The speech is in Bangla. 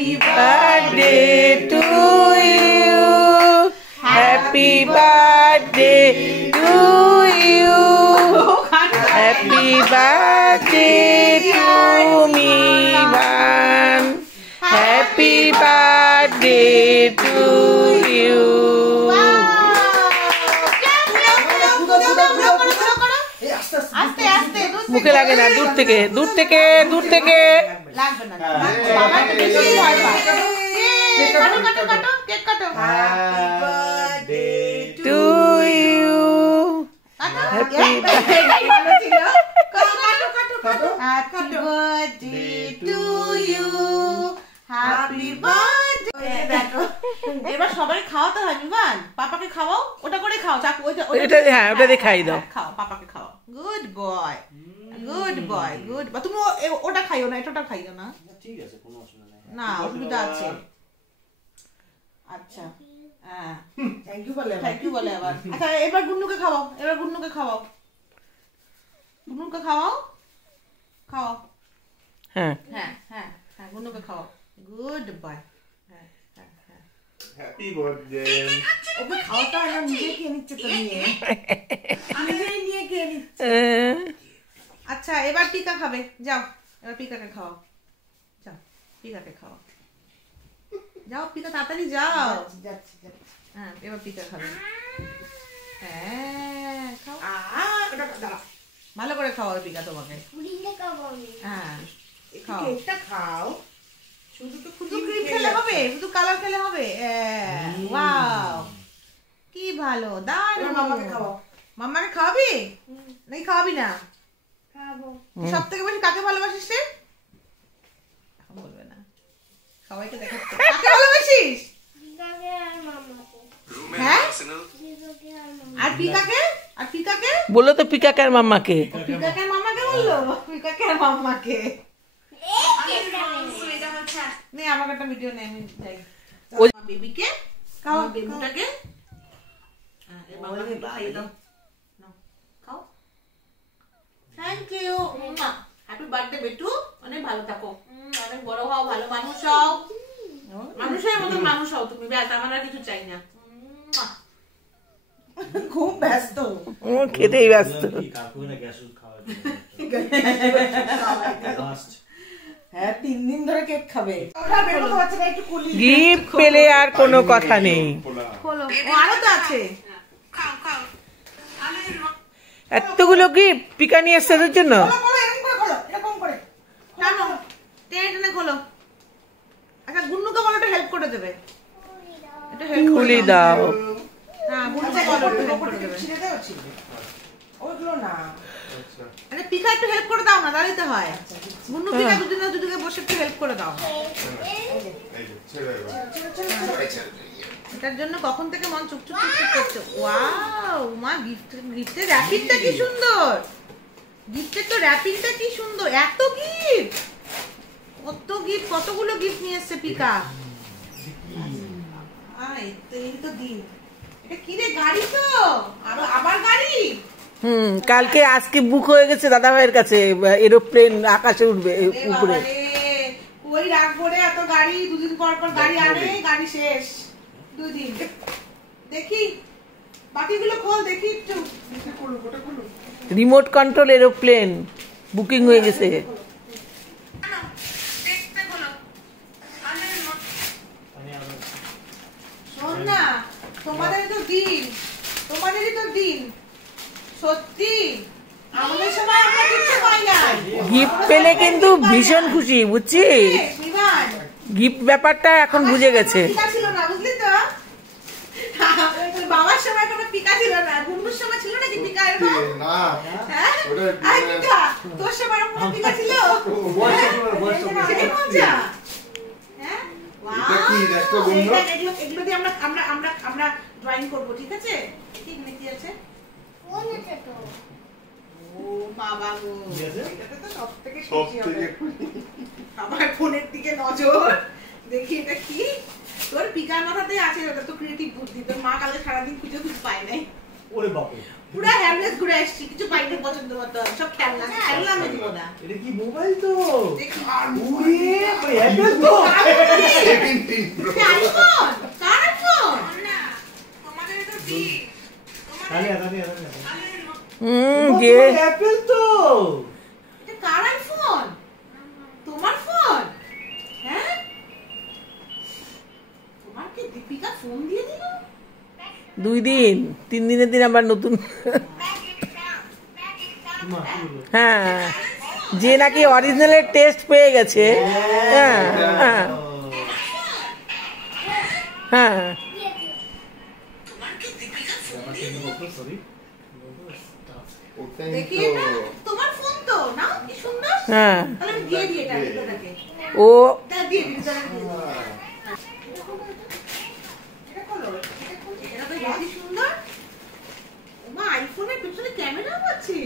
Happy birthday to you. Happy birthday to you. Happy birthday to me, man. Happy birthday to you. মুখে লাগে না, দূর থেকে দূর থেকে দূর থেকে লাগবে না। বাবা তো বেশি ভয় পায়। কাটো কাটো কাটো, কেক কাটো। Happy birthday to you. Happy birthday ভালো ছিল। কাটো কাটো কাটো কাটো। Happy birthday to you. Happy birthday. দেখো এবার সবাই খাওয়াতে হয় বিমান। পাপাকে খাওয়াও, ওটা করে খাও। চাকু ওটা হ্যাঁ, ওটা দিয়ে খাই দাও। খাও, পাপাকে খাও। Good boy, good boy, good boy. তুমি ওটা খাইও না, এটা খাইও না। ঠিক আছে, কোনো অসুবিধা নেই। না, অসুবিধা আছে। আচ্ছা, হ্যাঁ, থ্যাংক ইউ বলে, থ্যাংক ইউ বলে আবার। আচ্ছা, এবার গুন্নুকে খাওয়াও, এবার গুন্নুকে খাওয়াও, গুন্নুকে খাওয়াও, খাওয়াও। হ্যাঁ হ্যাঁ হ্যাঁ হ্যাঁ, গুন্নুকে খাওয়াও। Good boy. হ্যাঁ হ্যাঁ হ্যাঁ। Happy birthday. ওকে খাওয়াটা না, নিজে খেয়ে নিচ্ছে তো, নিয়ে নিজেই নিয়ে খেয়ে নিচ্ছে। আচ্ছা, এবার পিকা খাবে। যাও, এবার পিকাকে খাওয়াও। যাও, পিকাকে খাওয়াও। যাও পিকা, তাড়াতাড়ি যাও। যাচ্ছি যাচ্ছি। হ্যাঁ, এবার পিকা খাবে। হ্যাঁ, খাও। ভালো করে খাওয়াও পিকা তোমাকে। হ্যাঁ, খাও। কেকটা খাও। শুধু ক্রিম খেলে হবে, শুধু কালার খেলে হবে। ওয়াও, কি ভালো, দারুণ। মামাকে খাওয়াও। মামাকে খাওয়াবি নাকি খাওয়াবি না? খাওয়াবো। সব থেকে বেশি কাকে ভালোবাসিস রে? এখন বলবে না, সবাইকে দেখাচ্ছে। কাকে ভালোবাসিস? পিকাকে আর মামাকে। হ্যাঁ, আর পিকাকে? আর পিকাকে বললো তো, পিকাকে আর মামাকে। পিকাকে আর মামাকে বললো, পিকাকে আর মামাকে। নে, আমার একটা ভিডিও নেই, আমি যাই। ওই বেবিকে খাও, বেবিটাকে। হ্যাঁ, এর মামাকে খাইয়ে দাও। নাও, খাও। Thank you. হ্যাপি বার্থডে বেটু, অনেক ভালো থাকো, অনেক বড় হও, ভালো মানুষ হও, মানুষের মতো মানুষ হও তুমি। ব্যাস, আমার আর কিছু চাই না। খুব ব্যস্ত, খেতেই ব্যস্ত। হ্যাঁ, 3 দিন ধরে কেক খাবে। গিফট পেলে আর কোনো কথা নেই। আরো তো আছে, এতগুলো গিফট পিকা নিয়ে এসছে এদের জন্য। আচ্ছা, গুন্নুকে বলো, হেল্প করে দেবে। খুলি দাও। হ্যাঁ, গুন্নুকে বলো হেল্প করে দেবে। ওইগুলো না, আরে পিকা একটু হেল্প করে দাও না, দাঁড়াইতে হয়। গুন্নু পিকা দুদিকে বসে একটু হেল্প করে দাও। এটার জন্য কখন থেকে মন চুপচুপ করছে। ওয়াও মা, গিফটের র্যাপিংটা কি সুন্দর, গিফটের তো র্যাপিংটা কি সুন্দর। এত গিফট, কত গিফট, কতগুলো গিফট নিয়ে এসছে পিকা। এই তো দিন। এটা কি রে, গাড়ি তো? আবার গাড়ি? কালকে আজকে বুক হয়ে গেছে দাদা ভাইয়ের কাছে, এরোপ্লেন আকাশে উঠবে উপরে। ওই রাখবো রে, এত গাড়ি, দুদিন পর পর গাড়ি আনে, গাড়ি শেষ 2 দিন। দেখি বাকিগুলো খোল, দেখি একটু। রিমোট কন্ট্রোল এরোপ্লেন বুকিং হয়ে গেছে। শোন না, তোমাদেরই তো দিন, তোমাদেরই তো দিন। সত্যি আমাদের সময় আমরা কিছু পাই না। গিফট পেলে কিন্তু ভীষণ খুশি, বুঝছিস? গিফট ব্যাপারটা এখন বুঝে গেছে। পিকা ছিল না, বুঝলি তো? বাবার সময় কোনো পিকা ছিল না, গুন্নুর সময় ছিল নাকি পিকা? না, হ্যাঁ, তোর সময় কোনো পিকা ছিল? হ্যাঁ, এগুলো দিয়ে আমরা ড্রয়িং করবো, ঠিক আছে? ঠিক নাকি আছে? আমার ফোনের দিকে নজর, দেখি এটা কি। তোর পিকার মাথাতে আছে তো ক্রিয়েটিভ বুদ্ধি, তোর মা কালকে সারাদিন খুঁজে পায় নাই। ওরে বাবা পুরা হ্যামলেস ঘুরে আসছি, কিছু পাইনি পছন্দ মতো, সব খেলনা আমি দিব না। এটা কি মোবাইল তো? দেখি ওরে ভাই অ্যাপেল তো। IPhone, car iPhone? যে অ্যাপেল তো। এটা কার আইফোন? তোমার ফোন? হ্যাঁ, তোমার কি দীপিকা ফোন দিয়ে দিল? 2 দিন 3 দিনের দিন আবার নতুন। হ্যাঁ, যে নাকি অরিজিনালের টেস্ট পেয়ে গেছে। হ্যাঁ হ্যাঁ হ্যাঁ দেখি এটা তোমার ফোন তো, না কি সুন্দর। হ্যাঁ, তাহলে আমি দিয়ে দিই এটা দীপিকাকে। ও তা দিয়ে দিই, এটা খোলো, এটা তো বেশি সুন্দর। ওমা, আইফোনের পিছনে ক্যামেরাও আছে।